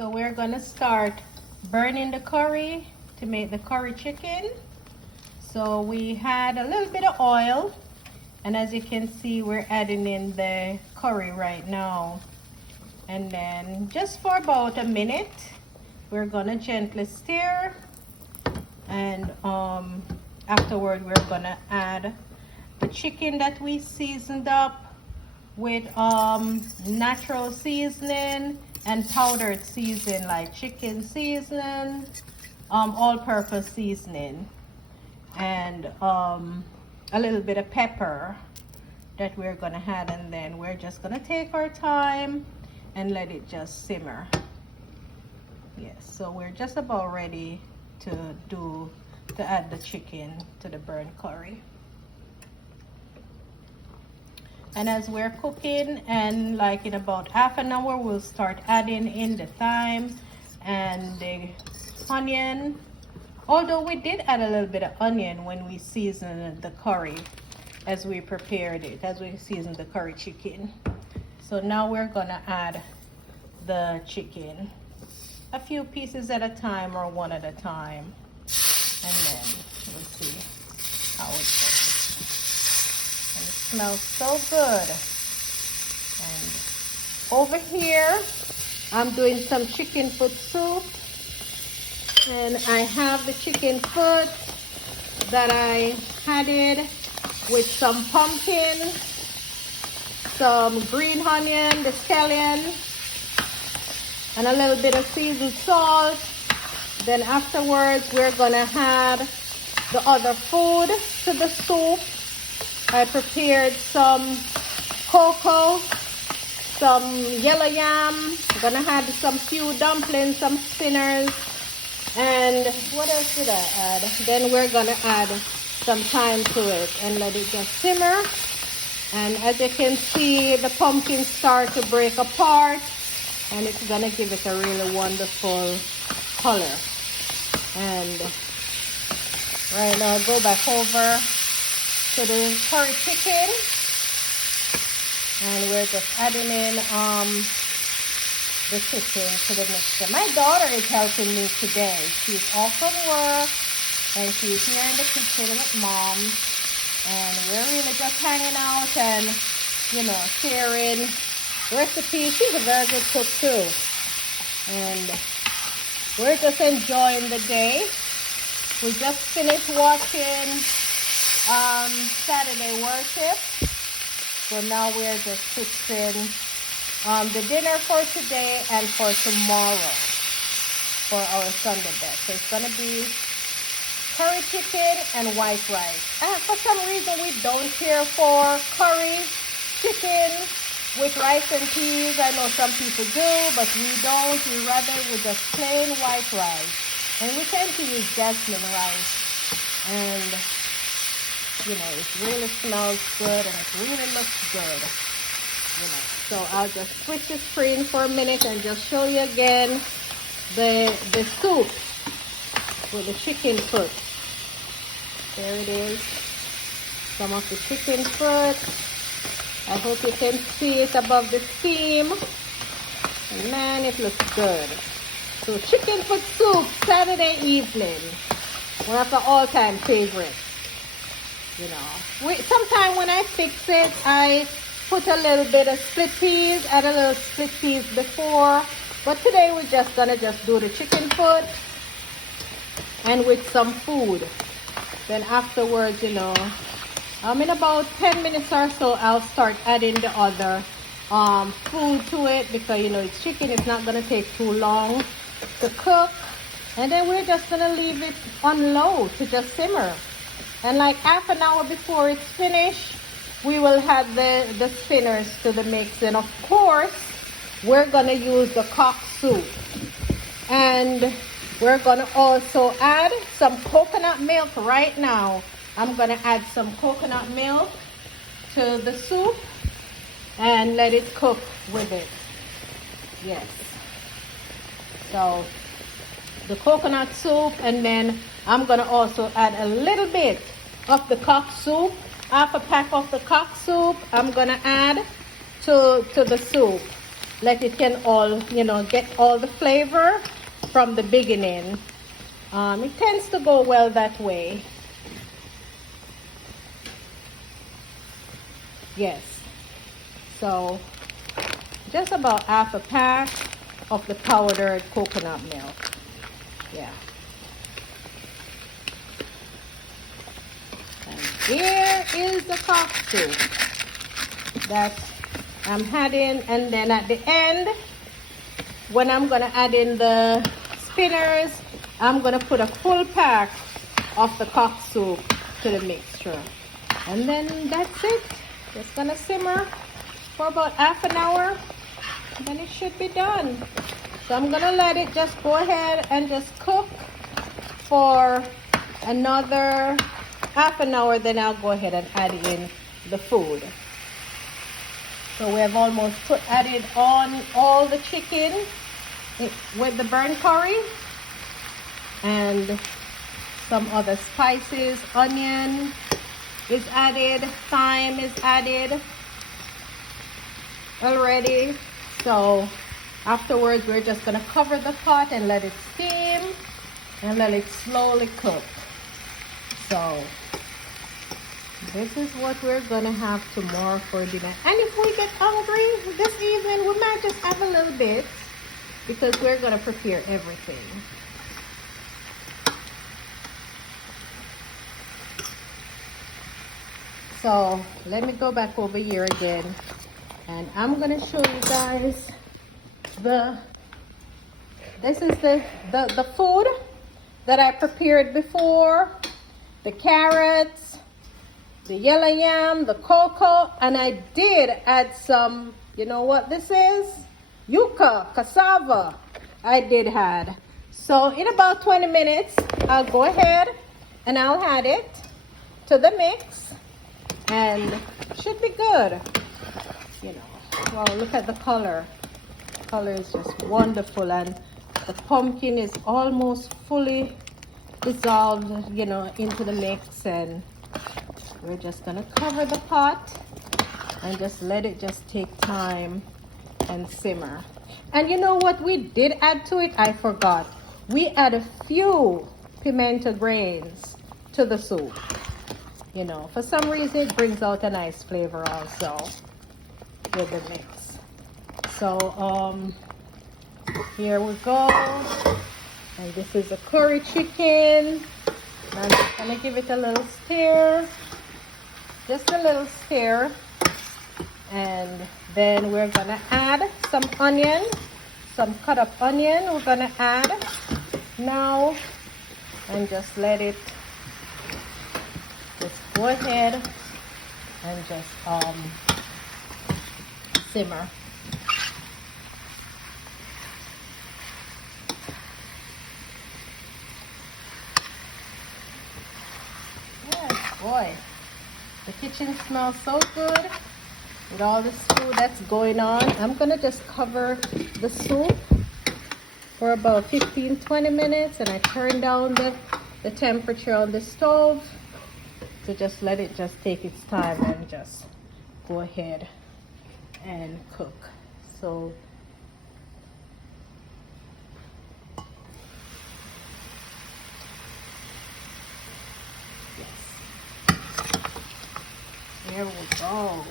So we're gonna start burning the curry to make the curry chicken. So we had a little bit of oil, and as you can see, we're adding in the curry right now. And then just for about a minute, we're gonna gently stir, and afterward we're gonna add the chicken that we seasoned up with natural seasoning and powdered seasoning, like chicken seasoning, all-purpose seasoning, and a little bit of pepper that we're gonna add, and then we're just gonna take our time and let it just simmer. Yes, so we're just about ready to add the chicken to the burnt curry. And as we're cooking, and like in about half an hour, we'll start adding in the thyme and the onion. Although we did add a little bit of onion when we seasoned the curry, as we prepared it, as we seasoned the curry chicken. So now we're gonna add the chicken, a few pieces at a time or one at a time, and then we'll see how it goes. And it smells so good. And over here, I'm doing some chicken foot soup, and I have the chicken foot that I added with some pumpkin, some green onion, the scallion, and a little bit of seasoned salt. Then afterwards, we're gonna add the other food to the soup. I prepared some cocoa, some yellow yam. I'm gonna add some few dumplings, some spinners, and what else did I add? Then we're gonna add some thyme to it and let it just simmer. And as you can see, the pumpkin start to break apart, and it's gonna give it a really wonderful color. And right now, go back over to the curry chicken, and we're just adding in the chicken to the mixture. My daughter is helping me today. She's off from work, and she's here in the kitchen with mom, and we're really just hanging out and, you know, sharing recipes. She's a very good cook too, and we're just enjoying the day. We just finished watching Saturday worship, so now we're just fixing the dinner for today and for tomorrow for our Sunday best. So it's gonna be curry chicken and white rice. And for some reason, we don't care for curry chicken with rice and peas. I know some people do, but we don't. We rather with just plain white rice. And we tend to use jasmine rice. And, you know, it really smells good and it really looks good. You know, so I'll just switch the screen for a minute and just show you again the soup with the chicken foot. There it is. Some of the chicken foot. I hope you can see it above the steam. And man, it looks good. So chicken foot soup, Saturday evening. One of the all-time favorites. You know, sometimes when I fix it, I put a little bit of split peas, add a little split peas before. But today we're just gonna do the chicken foot and with some food. Then afterwards, you know, in about 10 minutes or so, I'll start adding the other food to it, because, you know, it's chicken. It's not going to take too long to cook. And then we're just going to leave it on low to just simmer. And like half an hour before it's finished, we will add the spinners to the mix. And of course, we're going to use the cock soup. And we're going to also add some coconut milk right now. I'm going to add some coconut milk to the soup and let it cook with it. Yes. So the coconut soup, and then I'm going to also add a little bit of the cock soup. Half a pack of the cock soup I'm going to add to the soup. let it can all, you know, get all the flavor from the beginning. It tends to go well that way. Yes. So just about half a pack of the powdered coconut milk. Yeah. And here is the cock soup that I'm adding, and then at the end, when I'm gonna add in the spinners, I'm gonna put a full pack of the cock soup to the mixture. And then that's it. Just gonna simmer for about half an hour, and then it should be done. So I'm gonna let it just go ahead and just cook for another half an hour, then I'll go ahead and add in the food. So we have almost added on all the chicken with the burnt curry and some other spices. Onion is added, thyme is added already. So afterwards we're just gonna cover the pot and let it steam and let it slowly cook. So this is what we're gonna have tomorrow for dinner. And if we get hungry this evening, we might just have a little bit, because we're gonna prepare everything. So let me go back over here again, and I'm gonna show you guys this is the food that I prepared before. The carrots, the yellow yam, the cocoa, and I did add some, you know what this is? Yuca, cassava, I did add. So in about 20 minutes, I'll go ahead and I'll add it to the mix, and it should be good. You know, wow, look at the color. The color is just wonderful, and the pumpkin is almost fully dissolved, you know, into the mix. And we're just gonna cover the pot and just let it just take time and simmer. And you know what we did add to it? I forgot. We add a few pimento grains to the soup. You know, for some reason it brings out a nice flavor also with the mix. So here we go. And this is the curry chicken. I'm just gonna give it a little stir. Just a little stir. And then we're gonna add some onion, some cut up onion we're gonna add now, and just let it just go ahead and just simmer. Yes, boy, the kitchen smells so good with all this food that's going on. I'm gonna just cover the soup for about 15-20 minutes, and I turn down the temperature on the stove to just let it just take its time and just go ahead and cook. So yes, there we go.